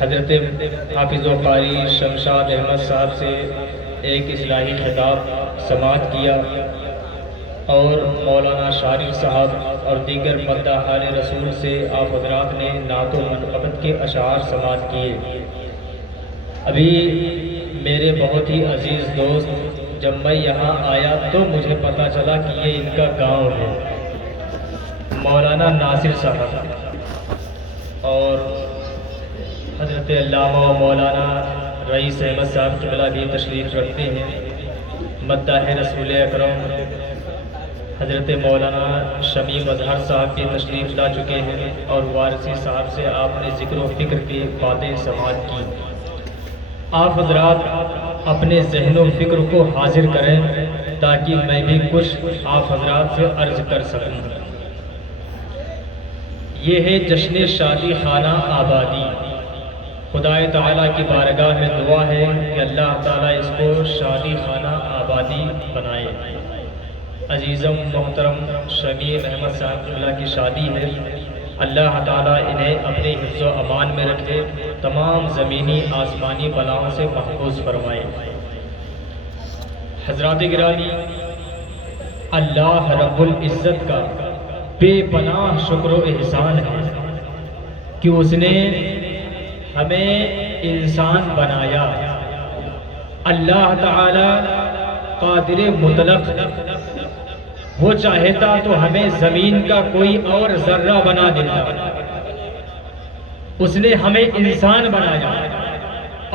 حضرت حافظ و قاری شمشاد احمد صاحب سے ایک اصلاحی خطاب سماعت کیا اور مولانا شارق صاحب اور دیگر مداح آل رسول سے آپ حضرات نے نعت و منقبت کے اشعار سماعت کیے۔ ابھی میرے بہت ہی عزیز دوست جب میں یہاں آیا تو مجھے پتہ چلا کہ یہ ان کا گاؤں ہے، مولانا ناصر صاحب اور حضرت علامہ و مولانا رئیس احمد صاحب قبلہ بھی تشریف رکھتے ہیں۔ مداح رسول اکرم حضرت مولانا شمیم اظہر صاحب بھی تشریف لا چکے ہیں اور وارثی صاحب سے آپ نے ذکر و فکر کی باتیں سماعت کی۔ آپ حضرات اپنے ذہن و فکر کو حاضر کریں تاکہ میں بھی کچھ آپ حضرات سے عرض کر سکوں۔ یہ ہے جشن شادی خانہ آبادی۔ خدا تعالیٰ کی بارگاہ میں دعا ہے کہ اللہ تعالیٰ اس کو شادی خانہ آبادی بنائے۔ عزیزم محترم شمیم احمد صاحب اللہ کی شادی ہے، اللہ تعالیٰ انہیں اپنے حفظ و امان میں رکھے، تمام زمینی آسمانی بلاؤں سے محفوظ فرمائے۔ حضرات گرامی، اللہ رب العزت کا بے پناہ شکر و احسان ہے کہ اس نے ہمیں انسان بنایا۔ اللہ تعالی قادر مطلق، وہ چاہتا تو ہمیں زمین کا کوئی اور ذرہ بنا دیتا، اس نے ہمیں انسان بنایا،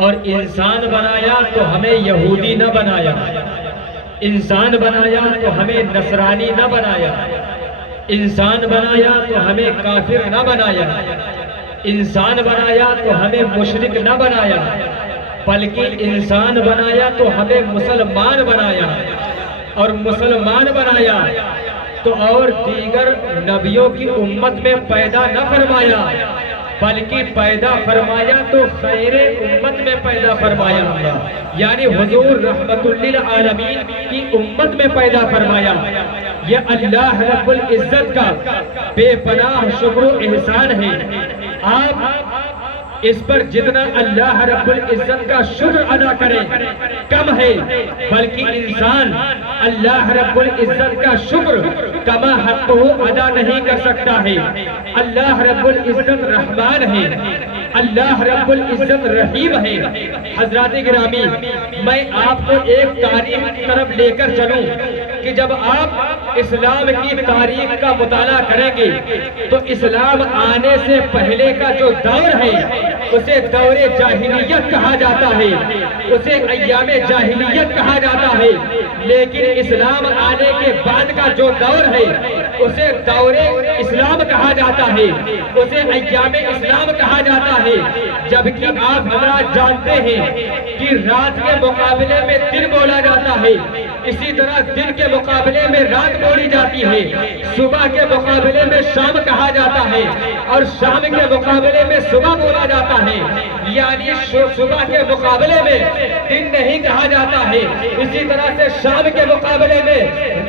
اور انسان بنایا تو ہمیں یہودی نہ بنایا، انسان بنایا تو ہمیں نصرانی نہ بنایا، انسان بنایا تو ہمیں کافر نہ بنایا، انسان بنایا تو ہمیں مشرک نہ بنایا، بلکہ انسان بنایا تو ہمیں مسلمان بنایا، اور مسلمان بنایا تو اور دیگر نبیوں کی امت میں پیدا نہ فرمایا، بلکہ پیدا فرمایا تو خیر امت میں پیدا فرمایا، یعنی حضور رحمت للعالمین کی امت میں پیدا فرمایا۔ یہ اللہ رب العزت کا بے پناہ شکر و احسان ہے۔ آپ اس پر جتنا اللہ رب العزت کا شکر ادا کریں کم ہے، بلکہ انسان اللہ رب العزت کا شکر کما حق ادا نہیں کر سکتا ہے۔ اللہ رب العزت رحمان ہے، اللہ رب العزت رحیم ہے۔ حضرات گرامی، میں آپ کو ایک تاریخ کی طرف لے کر چلوں کہ جب آپ اسلام کی تاریخ کا مطالعہ کریں گے تو اسلام آنے سے پہلے کا جو دور ہے اسے دور جاہلیت کہا جاتا ہے، اسے ایام جاہلیت کہا جاتا ہے، لیکن اسلام آنے کے بعد کا جو دور ہے اسے دور اسلام کہا جاتا ہے، اسے ایام اسلام کہا جاتا ہے۔ جبکہ آپ حضرات جانتے ہیں کہ رات کے مقابلے میں دن بولا جاتا ہے، اسی طرح دن کے مقابلے میں رات بولی جاتی ہے، صبح کے مقابلے میں شام کہا جاتا ہے، اور شام کے مقابلے میں صبح بولا جاتا ہے، یعنی صبح کے مقابلے میں دن نہیں کہا جاتا ہے، اسی طرح سے شام کے مقابلے میں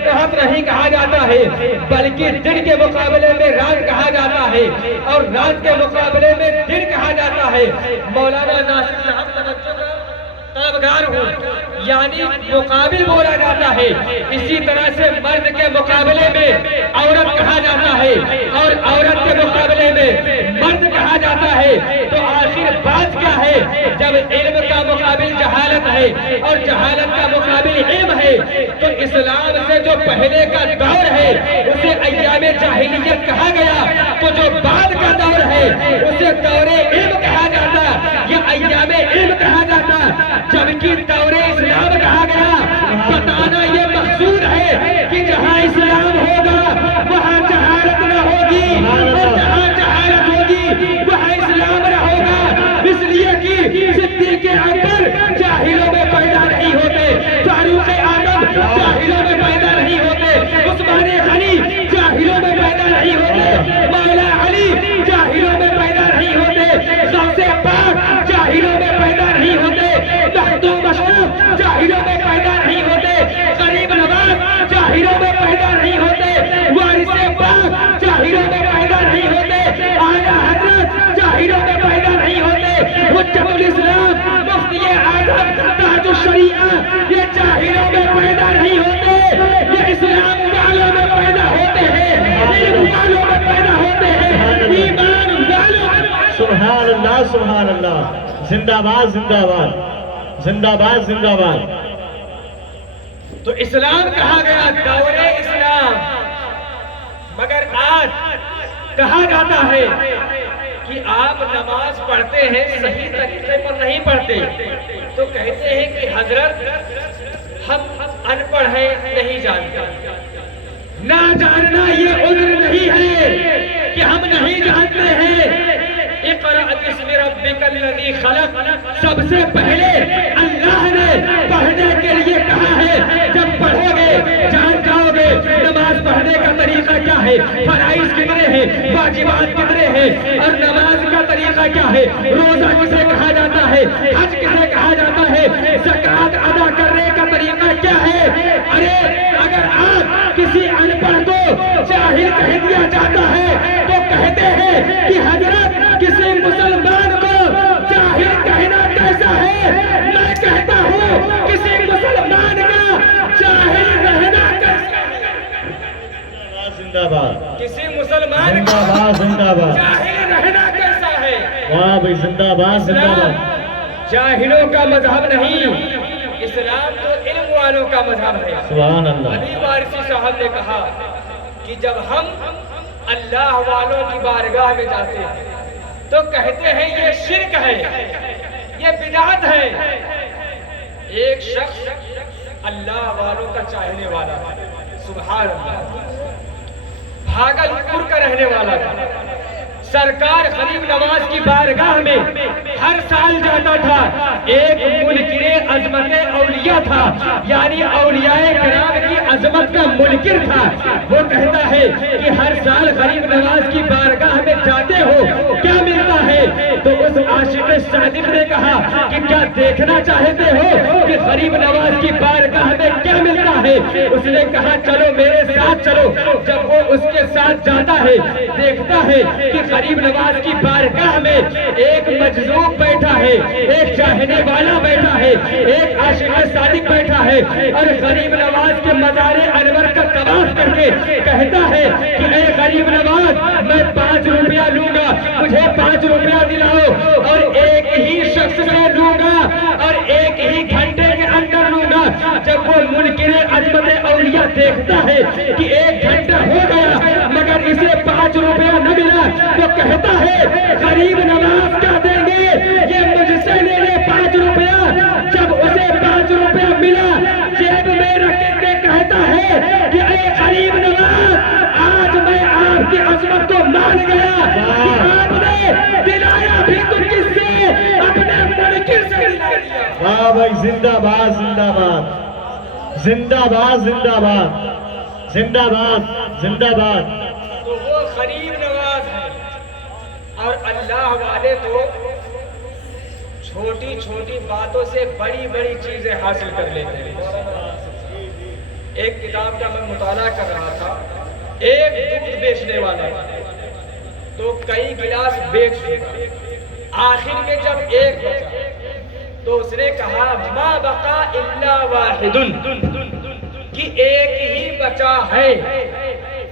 رات نہیں کہا جاتا ہے، بلکہ دن کے مقابلے میں رات کہا جاتا ہے، اور رات کے مقابلے میں دن کہا جاتا ہے۔ مولانا ناصر صاحب توجہ کا طلبگار ہوں، یعنی مقابل بولا جاتا ہے، اسی طرح سے مرد کے مقابلے میں عورت کہا جاتا ہے، اور عورت کے مقابلے میں مرد کہا جاتا ہے۔ تو آخر بات کیا ہے؟ جب علم کا مقابل جہالت ہے اور جہالت کا مقابل علم ہے تو اسلام سے جو پہلے کا دور ہے اسے ایام جاہلیت کہا گیا، تو جو بعد کا دور ہے اسے دور علم کہا جاتا، یا ایام علم کہا جاتا، جبکہ دور اسلام کہا گیا۔ بتانا یہ مقصود ہے کہ جہاں اسلام ہوگا وہاں جہالت نہ ہوگی، اور جہاں جہالت ہوگی وہاں اسلام نہ ہوگا، اس لیے کہ صدیق اکبر جاہلوں میں پیدا نہیں ہوتے، فاروق اعظم جاہلوں میں پیدا نہیں ہوتے، عثمان غنی جاہلوں میں پیدا نہیں ہوتے، مولا علی جاہلوں میں پیدا نہیں ہوتے، سبحان اللہ سبحان اللہ، زندہ باد زندہ باد زندہ باد زندہ باد۔ تو اسلام کہا گیا دور اسلام، مگر آج کہا جاتا ہے کہ آپ نماز پڑھتے ہیں صحیح طریقے پر نہیں پڑھتے، تو کہتے ہیں کہ حضرت ہم ان پڑھ ہیں نہیں جانتے۔ نہ جاننا یہ عذر نہیں ہے کہ ہم نہیں جانتے ہیں۔ اقرأ باسم ربک الذی خلق، سب سے پہلے اللہ نے پڑھنے کے لیے کہا ہے۔ جب پڑھو گے جان جاؤ گے نماز پڑھنے کا طریقہ کیا ہے، فرائض کتنے ہیں، واجبات کتنے ہیں، اور نماز کا طریقہ کیا ہے، روزہ کسے کہا جاتا ہے، حج کسے کہا جاتا ہے، زکوٰۃ ادا کرنے کا طریقہ کیا ہے۔ ارے اگر آپ کسی ان پڑھ کو جاہل کہہ دیا جاتا ہے تو کہتے ہیں کہ حضرت کسی مسلمان کو جاہل کہنا کیسا ہے؟ میں کہتا ہوں کسی مسلمان کا جاہل رہنا کیسا ہے؟ زندہ باد، کسی مسلمان زندہ کا باد زندہ باد، جاہل رہنا کیسا ہے؟ واہ بھائی زندہ باد زندہ اسلام باد، جاہلوں کا مذہب نہیں، اسلام تو علم والوں کا مذہب ہے۔ سبحان اللہ۔ ابھی وارثی صاحب نے کہا کہ جب ہم اللہ والوں کی بارگاہ میں جاتے ہیں تو کہتے ہیں یہ شرک ہے، یہ بدعت ہے۔ ایک شخص اللہ والوں کا چاہنے والا تھا، سبحان اللہ، بھاگلپور کا رہنے والا تھا، سرکار غریب نواز کی بارگاہ میں ہر سال جاتا تھا۔ ایک منکر عظمت اولیاء تھا، یعنی اولیاء کرام کی عظمت کا منکر تھا۔ وہ کہتا ہے کہ ہر سال غریب نواز کی بارگاہ میں جاتے ہو، کیا ملتا ہے؟ تو اس عاشق صادق نے کہا کہ کیا دیکھنا چاہتے ہو کہ غریب نواز کی بارگاہ میں کیا ملتا ہے؟ اس نے کہا چلو میرے ساتھ چلو۔ جب وہ اس کے ساتھ جاتا ہے دیکھتا ہے کہ غریب نواز کی بارگاہ میں ایک مجذوب بیٹھا ہے، ایک چاہنے والا بیٹھا ہے، ایک عاشق صادق بیٹھا ہے، اور غریب نواز کے مزار انور کا طواف کر کے کہتا ہے کہ اے غریب نواز میں 5 روپیہ لوں گا، مجھے 5 روپیہ دلاؤ، اور ایک ہی شخص سے لوں گا اور ایک ہی گھنٹے کے اندر لوں گا۔ جب وہ منکر عظمت اولیاء دیکھتا ہے کہ 1 گھنٹہ ہو گیا مگر اسے 5 روپیہ نہ ملا تو کہتا ہے غریب نواز کیا دیں گے، یہ مجھ سے لے لے 5 روپیہ۔ جب اسے 5 روپیہ ملا جیب میں رکھ کے کہتا ہے کہ اے غریب نواز آج میں آپ کی عظمت کو مان گیا کہ آپ نے دلایا بھی تو کس سے، اپنے منکر سے دلا دیا۔ واہ بھائی زندہ باد زندہ باد زندہ باد زندہ باد زندہ باد زندہ باد۔ تو وہ غریب نواز ہے، اور اللہ والے تو چھوٹی چھوٹی باتوں سے بڑی بڑی چیزیں حاصل کر لیتے ہیں۔ ایک کتاب کا میں مطالعہ کر رہا تھا، ایک دودھ بیچنے والا تو کئی گلاس بیچ چکا، آخر میں جب ایک بچا تو اس نے کہا ما بقا الا واحد، کہ ایک ہی بچا ہے،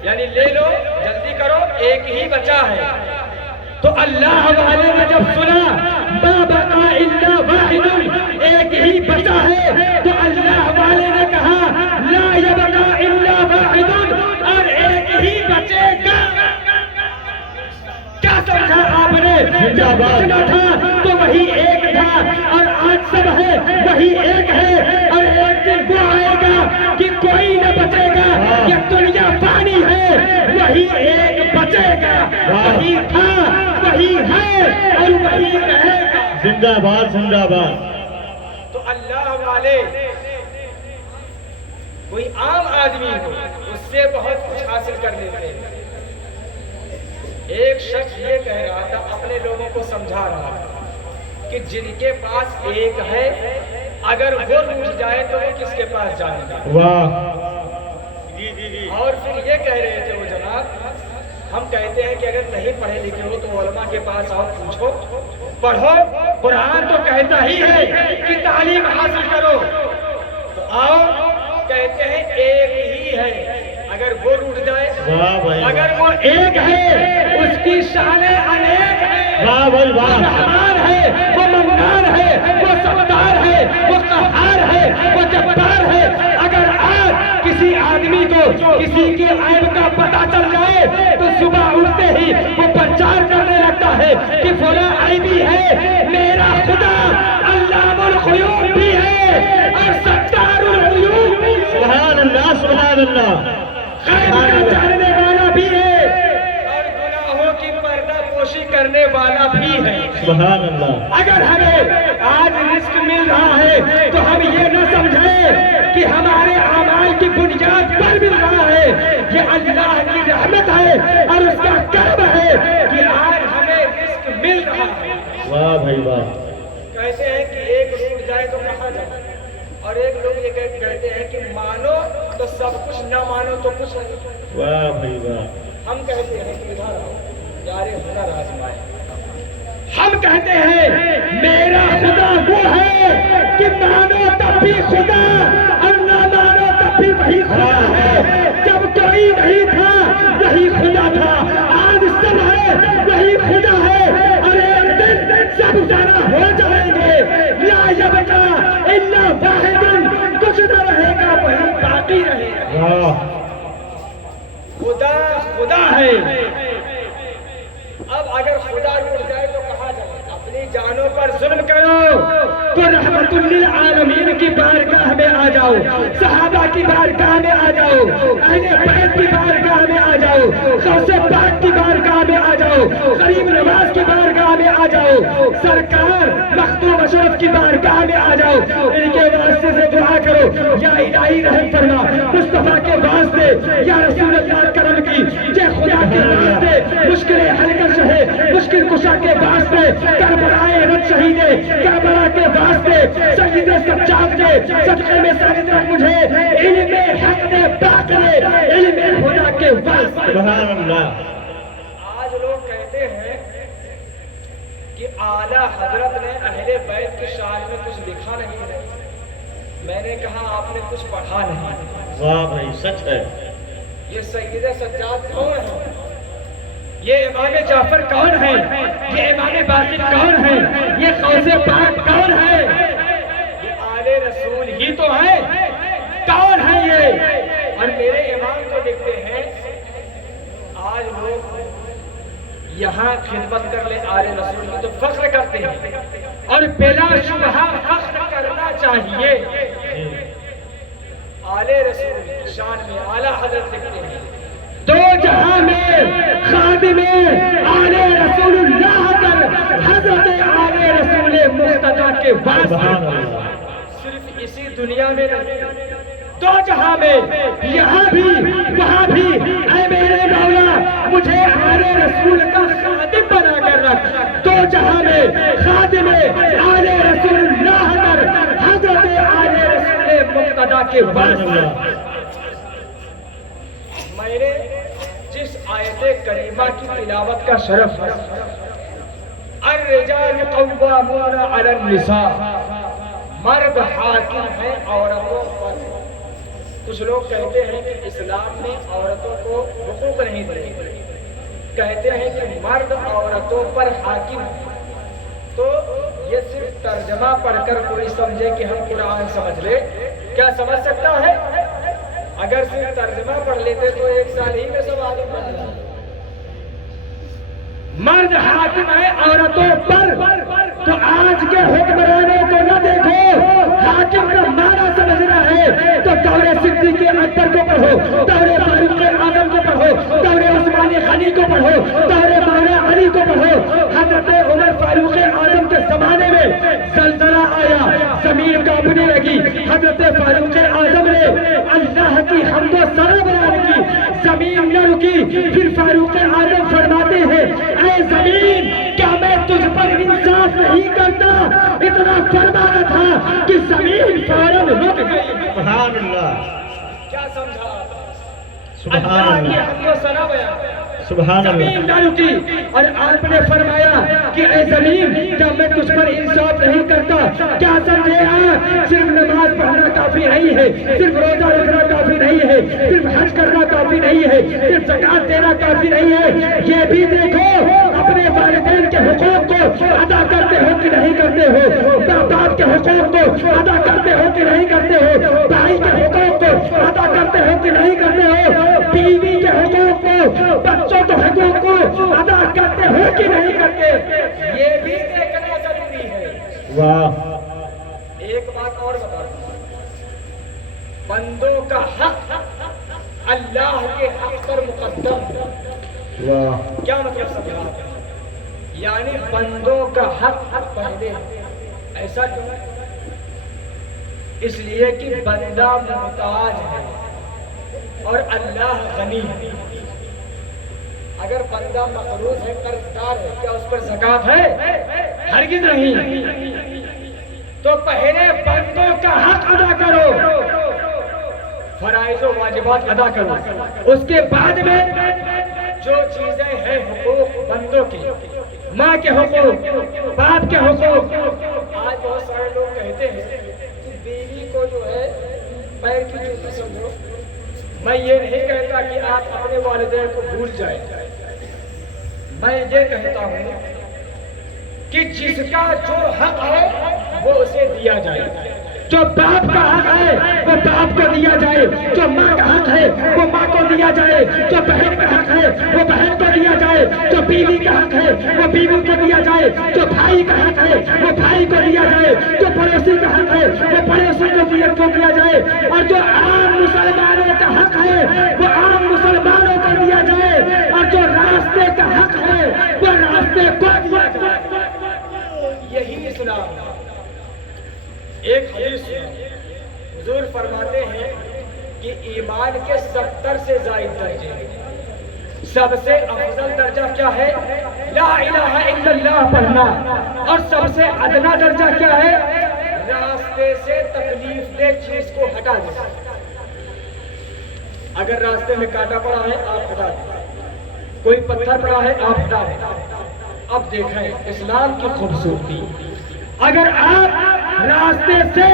یعنی لے لو جلدی کرو ایک ہی بچا ہے۔ تو اللہ والے نے جب سنا ما بقا الا واحد، ایک ہی بچا ہے، تو اللہ والے نے کہا لا یبقا الا واحد، اور ایک ہی بچے گا۔ کیا سمجھا آپ نے؟ جب بچنا تھا تو وہی ایک تھا، اور آج سب ہے وہی ایک ہے، اور ایک دن وہ آئے گا کہ کوئی نہ بچے گا، یہ دنیا فانی ہے، وہی ایک بچے گا، وہی تھا وہی ہے اور وہی رہے گا۔ زندہ باد زندہ باد۔ تو اللہ والے کوئی عام آدمی ہو اس سے بہت کچھ حاصل کر لیتے ہیں۔ ایک شخص یہ کہہ رہا تھا، اپنے لوگوں کو سمجھا رہا تھا کہ جن کے پاس ایک ہے اگر وہ روٹھ جائے تو وہ کس کے پاس جائے گا۔ واہ۔ اور پھر یہ کہہ رہے تھے وہ جناب، ہم کہتے ہیں کہ اگر نہیں پڑھے لکھے ہو تو علماء کے پاس آؤ، پوچھو، پڑھو، قرآن تو کہتا ہی ہے کہ تعلیم حاصل کرو، تو آؤ، کہتے ہیں ایک ہی ہے، اگر وہ روٹ جائے، واہ بھائی، اگر وہ ایک ہے اس کی شانیں انیک ہیں۔ واہ بھائی وہ واہ، رحمان ہے، وہ منان ہے، وہ ستار ہے، وہ قہار ہے، وہ جبار ہے۔ اگر آج کسی آدمی کو کسی کے عیب کا پتہ چل جائے تو صبح اٹھتے ہی وہ پرچار کرنے لگتا ہے کہ فلاں عیبی ہے۔ میرا خدا علام الغیوب بھی ہے اور ستار الغیوب بھی ہے، سبحان اللہ سبحان اللہ، غیب کا جاننے والا بھی ہے اور گناہوں کی پردہ پوشی کرنے والا بھی ہے۔ سبحان اللہ، اگر ہمیں آج رزق مل رہا ہے تو ہم یہ نہ سمجھیں کہ ہمارے اعمال کی بنیاد پر مل رہا ہے، یہ اللہ کی رحمت ہے اور اس کا کرم ہے کہ آج ہمیں رزق مل رہا ہے۔ واہ بھائی واہ، کہتے ہیں کہ ایک ٹوٹ جائے تو کہاں جائے، اور ایک لوگ یہ کہتے ہیں کہ مانو تو سب کچھ، نہ مانو تو کچھ نہیں۔ واہ بھائی واہ، ہم کہتے ہیں کہ ادھر آؤ یار ہنر آزمائے، ہم کہتے ہیں میرا خدا وہ ہے کہ مانو تب بھی خدا اور نہ مانو تب بھی وہی خدا ہے۔ جب کوئی نہیں تھا وہی خدا تھا، آج سب ہے وہی خدا ہے، اور ایک دن سب فنا ہو جائیں گے۔ لا یبقا الا واحد، کچھ نہ رہے گا وہی باقی رہے گا۔ واہ، خدا خدا ہے۔ اب اگر خدا ٹوٹ جائے تو کہاں جائے؟ اپنی جانوں پر ظلم کرو تو رحمت للعالمین کی بارگاہ میں آ جاؤ، صحابہ کی بارگاہ میں آ جاؤ، اہل بیت کی بارگاہ میں آ جاؤ، غوث پاک کی بارگاہ میں آ جاؤ، غریب نواز کی بارگاہ میں آ جاؤ، سرکار مختوم اشرف کی بارگاہ میں آ جاؤ، ان کے واسطے سے دعا کرو، یا الہی رحم فرما مصطفیٰ کے واسطے، یا رسول اللہ کرم کی، جے خدا کے واسطے مشکلیں حل کر شہے، مشکل کشا کے واسطے، کربلائے رد شہیدے کربلا کے واسطے، سید سجاد کے صدقے میں ساجد رکھ مجھے، علم حق نے باقرے، علم خدا کے واسطے۔ سبحان اللہ، آج لوگ کہتے ہیں کہ اعلیٰ حضرت نے اہل بیت کی شان میں کچھ لکھا نہیں ہے۔ میں نے کہا آپ نے کچھ پڑھا نہیں۔ واہ بھائی سچ ہے، یہ سید سجاد کون ہے؟ یہ امام جعفر کون ہے؟ یہ امام باقر کون ہے؟ یہ غوث پاک کون ہے؟ یہ آل رسول ہی تو ہے، کون ہے یہ؟ اور میرے امام تو لکھتے ہیں آج لوگ یہاں خدمت کر لے آل رسول کی تو فخر کرتے ہیں، اور بلا شبہ فخر کرنا چاہیے۔ آل رسول کی شان میں اعلیٰ حضرت لکھتے ہیں دو جہاں میں خادم آل رسول اللہ کر حضرت آل رسول مقتدیٰ کے واسطے، صرف اسی دنیا میں نہیں، دو جہاں میں، یہاں بھی وہاں بھی، اے میرے مولا مجھے آل رسول کا خادم بنا کر رکھ، دو جہاں میں خادم آل رسول اللہ کر حضرت آل رسول مقتدیٰ کے واسطے۔ میں نے جس آیت کریمہ کی تلاوت کا شرف ہے، الرجال قوامون علی النساء، مرد حاکم ہیں عورتوں پر۔ کچھ لوگ کہتے ہیں کہ اسلام نے عورتوں کو حقوق نہیں دیے، کہتے ہیں کہ مرد عورتوں پر حاکم ہے۔ تو یہ صرف ترجمہ پڑھ کر کوئی سمجھے کہ ہم قرآن سمجھ لے، کیا سمجھ سکتا ہے؟ اگر صرف ترجمہ پڑھ لیتے تو ایک سال ہی میں سب آگے بڑھ جاتے۔ مرد حاکم ہے عورتوں پر، تو آج کے حکمرانوں کو نہ دیکھو، حاکم کا معنی سمجھنا ہے تو دور صدیق اکبر کو پڑھو، دور فاروق اعظم کو پڑھو، دور عثمان غنی کو پڑھو، دور مولا علی کو پڑھو۔ حضرت عمر فاروق اعظم کے زمانے میں زلزلہ آیا، زمین کانپنے لگی، حضرت فاروق اعظم نے اللہ کی حمد و ثنا بیان کی، زمین نہ رکی۔ پھر فاروق اعظم فرماتے ہیں اے زمین کیا میں تجھ پر انصاف نہیں کرتا؟ اتنا فرمانا تھا کہ زمین فوراً رک گئی۔ سبحان اللہ، کیا سمجھا؟ سبحان اللہ کی اللہ، حمد و ثنا بیان۔ سبحان اللہ. زمین نہ رکی اور آپ نے فرمایا کہ اے زمین کیا میں تجھ پر انصاف نہیں کرتا؟ کیا سمجھے آپ صرف نماز پڑھنا کافی نہیں ہے، صرف روزہ رکھنا کافی نہیں ہے، صرف حج کرنا کافی نہیں ہے، صرف زکات دینا کافی نہیں ہے؟ یہ بھی دیکھو اپنے والدین کے حقوق کو ادا کرتے ہو کہ نہیں کرتے ہو، ماں باپ کے حقوق کو ادا کرتے ہو کہ نہیں کرتے ہو، بھائی کے حقوق کو ادا کرتے ہو کہ نہیں کرتے ہو، بیوی کے حقوق کو، بچوں کے حقوق کو ادا کرتے ہو کہ نہیں کرتے؟ یہ بھی دیکھنا ضروری ہے. واہ. ایک بات اور بتا دوں، بندوں کا حق اللہ کے حق پر مقدم ہے. واہ. کیا مطلب سمجھا آپ نے؟ یعنی بندوں کا حق پہلے ہے. ایسا کیوں ہے؟ اس لیے کہ بندہ محتاج ہے اور اللہ غنی ہے. اگر بندہ مقروض ہے، قرضدار ہے، کیا اس پر زکات ہے؟ ہرگز نہیں. تو پہلے بندوں کا حق ادا کرو، فرائض و واجبات ادا کرو، اس کے بعد میں جو چیزیں ہیں حقوق بندوں کے، ماں کے حقوق، باپ کے حقوق. آج بہت سارے لوگ کہتے ہیں کہ بیوی کو جو ہے پیر کی جوتی سمجھو. میں یہ نہیں کہتا کہ آپ اپنے والدین کو بھول جائیں، میں یہ کہتا ہوں کہ جس کا جو حق ہے وہ اسے دیا جائے. جو باپ کا حق ہے وہ باپ کو دیا جائے، جو ماں کا حق ہے وہ ماں کو دیا جائے، جو بہن کا حق ہے وہ بہن کو دیا جائے، جو بیوی کا حق ہے وہ بیوی کو دیا جائے، جو بھائی کا حق ہے وہ بھائی کو دیا جائے، جو پڑوسی کا حق ہے وہ پڑوسی کو دیا جائے، اور جو عام مسلمانوں کا حق ہے وہ عام مسلمانوں کو دیا جائے، اور جو راستے کا حق ہے وہ راستے کو دیا جائے. یہی اسلام ہے. ایک حدیث حضور فرماتے ہیں کہ ایمان کے 70 سے زائد درجے ہیں. سب سے افضل درجہ کیا ہے؟ لا الہ الا اللہ پڑھنا. اور سب سے ادنا درجہ کیا ہے؟ راستے سے تکلیف دہ چیز کو ہٹا دینا. اگر راستے میں کانٹا پڑا ہے آپ ہٹا دیں، کوئی پتھر پڑا ہے آپ ہٹا دیں. اب دیکھیں اسلام کی خوبصورتی. اگر آپ راستے سے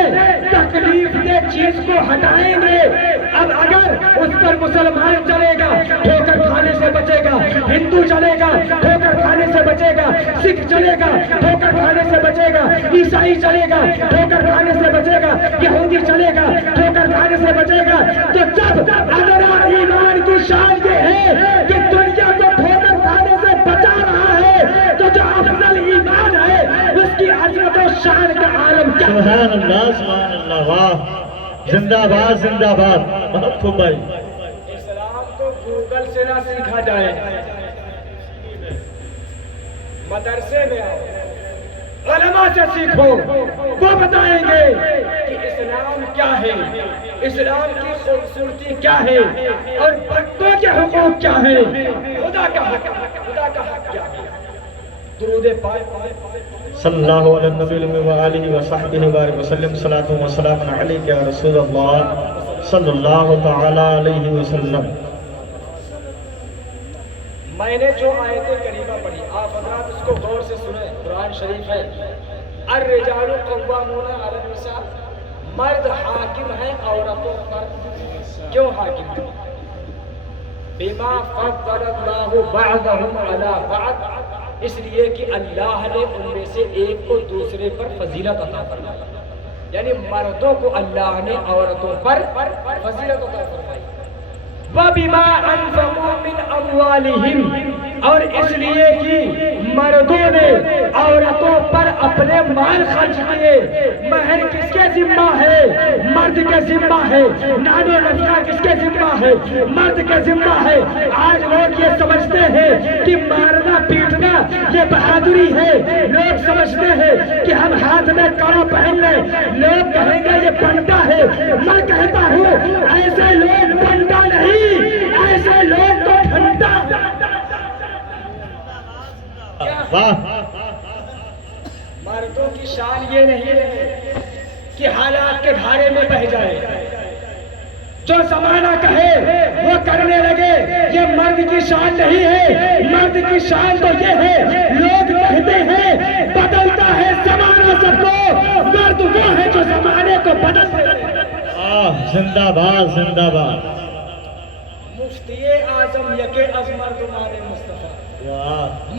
تکلیف دہ چیز کو ہٹائیں گے، اب اگر اس پر مسلمان چلے گا ٹھوکر کھانے سے بچے گا، ہندو چلے گا ٹھوکر کھانے سے بچے گا، سکھ چلے گا ٹھوکر کھانے سے بچے گا، عیسائی چلے گا ٹھوکر کھانے سے بچے گا، یہودی چلے گا ٹھوکر کھانے سے بچے گا. تو جب ادنا ایمان کی شان یہ ہے کہ دنیا کو ٹھوکر کھانے سے بچا رہا ہے، تو جو افضل ایمان ہے اس کی عظمت و شان کا عالم کیا ہے؟ سبحان اللہ. سبحان اللہ. واہ. زندہ باد. زندہ باد. بہت خوب بھائی. اسلام کو گوگل سے نہ سیکھا جائے، مدرسے میں آؤ، علماء سے سیکھو، وہ بتائیں گے کہ اسلام کیا ہے، اسلام کی خوبصورتی کیا ہے، اور بندوں کے حقوق کیا ہے، خدا کا حق کیا ہے. درود پاک صلی اللہ علیہ نبی وآلہ وصحبہ وبارک وسلم. صلاۃ و سلام علیک یا رسول اللہ صلی اللہ تعالی علیہ وسلم. میں نے جو آیت کریمہ پڑھی آپ حضرات اس کو غور سے سنیں. قرآن شریف ہے الرجال قوامون علی النساء، مرد حاکم ہیں عورتوں پر. کیوں حاکم ہیں؟ بما فضل اللہ بعضهم علی بعض، اس لیے کہ اللہ نے ان میں سے ایک کو دوسرے پر فضیلت عطا فرمائی. یعنی مردوں کو اللہ نے عورتوں پر فضیلت عطا فرمائی. وَبِمَا أَنفَقُوا مِنْ أَمْوَالِهِمْ، اور اس لیے کہ مردوں نے عورتوں پر اپنے مال خرچ کیے. مہر کس کے ذمہ ہے؟ مرد کے ذمہ ہے. نان و نفقہ کس کے ذمہ ہے؟ مرد کے ذمہ ہے. آج لوگ یہ سمجھتے ہیں کہ مارنا پیٹنا یہ بہادری ہے. لوگ سمجھتے ہیں کہ ہم ہاتھ میں کڑا پہن لیں، لوگ کہیں گے یہ بنتا ہے. میں کہتا ہوں ایسے لوگ بنتا نہیں، ایسے لوگ تو ٹھنڈا. مردوں کی شان یہ نہیں ہے کہ حالات کے گھارے میں بہ جائے. جو زمانہ کہے وہ کرنے لگے، یہ مرد کی شان نہیں ہے۔ مرد کی شان تو یہ ہے، لوگ کہتے ہیں بدلتا ہے زمانہ سب کو، مرد وہ ہے جو زمانے کو بدلتے ہیں۔ زندہ باد زندہ باد۔ مفتی اعظم یکے از مردمان مصطفیٰ۔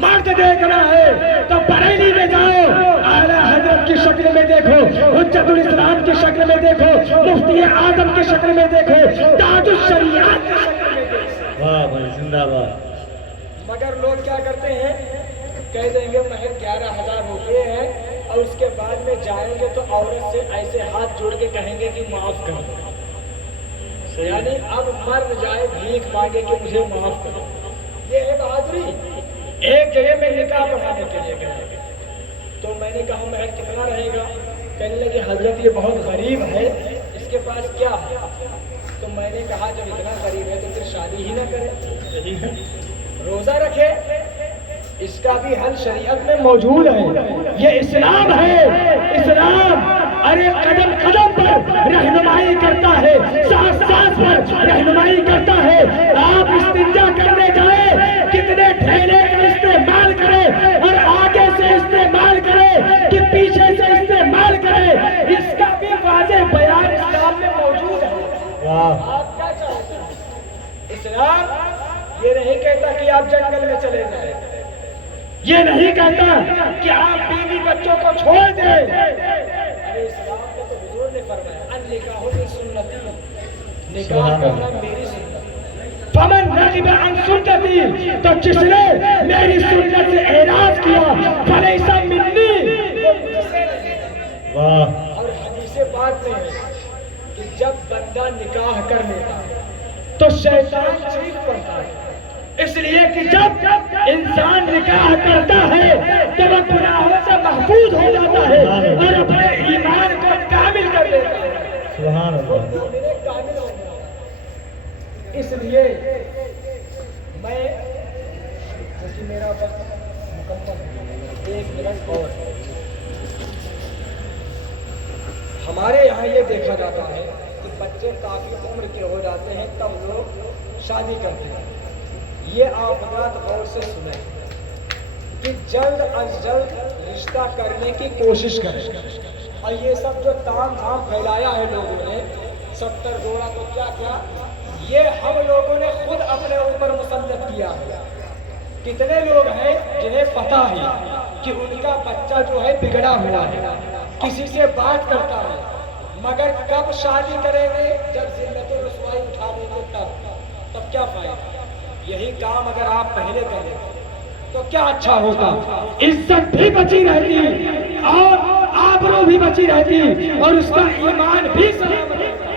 مرد دیکھنا ہے تو بریلی میں جاؤ، اعلیٰ حضرت کی شکل میں دیکھو، حجت الاسلام کی شکل میں دیکھو، مفتی اعظم کی شکل میں دیکھو، تاج الشریعت کی شکل میں دیکھو۔ واہ بھائی زندہ باد۔ مگر لوگ کیا کرتے ہیں، کہہ دیں گے محض 11,000 روپے ہیں، اور اس کے بعد میں جائیں گے تو عورت سے ایسے ہاتھ جوڑ کے کہیں گے کہ معاف کر دو۔ یعنی اب مرد جائے بھیک مانگے کہ مجھے معاف کرو، یہ ہے بہادری۔ ایک جگہ میں نکاح پڑھانے کے لیے گئے تو میں نے کہا مہر کتنا رہے گا؟ کہنے لگے حضرت یہ بہت غریب ہے، اس کے پاس کیا ہے؟ تو میں نے کہا جب اتنا غریب ہے تو پھر شادی ہی نہ کرے، روزہ رکھے، اس کا بھی حل شریعت میں موجود ہے۔ یہ اسلام ہے، اسلام ارے قدم قدم پر رہنمائی کرتا ہے، سانس سانس پر رہنمائی کرتا ہے۔ آپ استنجا کرنے جائیں، کتنے ڈھیلے کا استعمال کرے اور آگے سے استعمال کرے کہ پیچھے سے استعمال کرے، اس کا بھی واضح بیان اسلام میں موجود ہے۔ آپ کیا چاہتے ہیں؟ اسلام یہ نہیں کہتا کہ آپ جنگل میں چلے جائیں، یہ نہیں کہتا کہ آپ بیوی بچوں کو چھوڑ دیں۔ ارے اسلام میں تو حضور نے فرمایا النکاح سنتی، نکاح کرنا میری سنت۔ فمن رغب عن سنتی، تو جس نے میری سنت سے اعراض کیا فلیس منی، وہ مجھ سے نہیں۔ اور حدیث پاک میں ہے کہ جب بندہ نکاح کر لیتا ہے تو شیطان چیخ پڑتا ہے، اس لیے کہ جب انسان نکاح کرتا ہے تو وہ گناہوں سے محفوظ ہو جاتا ہے اور اپنے ایمان کو کامل کر لیتا ہے۔ سبحان اللہ۔ کامل ہو جاتا ہے۔ اس لیے میں کیونکہ میرا وقت مکمل ہے، 1 منٹ اور۔ ہمارے یہاں یہ دیکھا جاتا ہے کہ بچے کافی عمر کے ہو جاتے ہیں تب لوگ شادی کرتے ہیں۔ یہ آپ حضرات غور سے سنیں کہ جلد از جلد رشتہ کرنے کی کوشش کریں، اور یہ سب جو تام جھام پھیلایا ہے لوگوں نے، 70 جوڑا تو کیا کیا، یہ ہم لوگوں نے خود اپنے اوپر مسلط کیا ہے۔ کتنے لوگ ہیں جنہیں پتہ ہے کہ ان کا بچہ جو ہے بگڑا ہوا ہے، کسی سے بات کرتا ہے، مگر کب شادی کریں گے؟ جب ذلت و رسوائی اٹھا دیں گے تب کیا فائدہ؟ یہی کام اگر آپ پہلے کریں تو کیا اچھا ہوتا، عزت بھی بچی رہتی اور آبرو بھی بچی رہتی اور اس کا ایمان بھی سلامت رہتا۔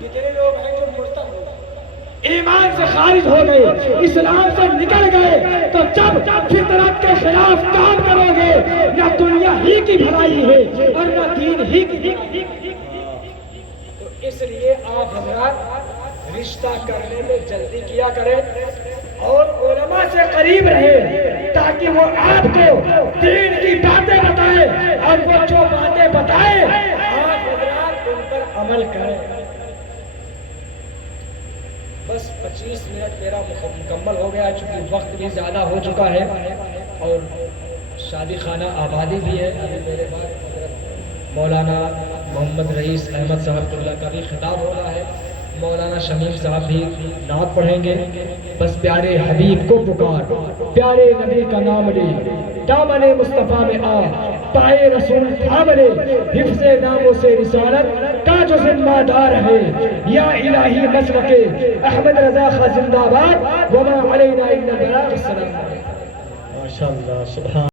کتنے لوگ ہیں جو مرتد ہو گئے، ایمان سے خارج ہو گئے، اسلام سے نکل گئے، تو جب فطرت کے خلاف کام کرو گے نہ دنیا ہی کی بھلائی ہے اور نہ دین ہی کی۔ تو اس لیے آپ حضرات رشتہ کرنے میں جلدی کیا کریں اور علماء سے قریب رہے تاکہ وہ آپ کو دین کی باتیں بتائیں، اور وہ جو باتیں بتائیں آپ حضرات ان پر عمل کریں۔ بس 25 منٹ میرا مکمل ہو گیا، چونکہ وقت بھی زیادہ ہو چکا ہے اور شادی خانہ آبادی بھی ہے۔ ابھی میرے بعد حضرت مولانا محمد رئیس احمد صاحب اللہ کا بھی خطاب ہو رہا ہے، مولانا شمیم صاحب بھی نعت پڑھیں گے۔ بس پیارے حبیب کو پکار، پیارے نبی کا نام لے، دامن مصطفیٰ میں آ، پائے رسول تھام لے، حفظ ناموں سے رسالت کا جو ذمہ دار ہے، یا الہی مسلک احمد رضا خان زندہ باد، وما علینا الا البلاغ۔ السلام علیکم۔ ماشاءاللہ سبحان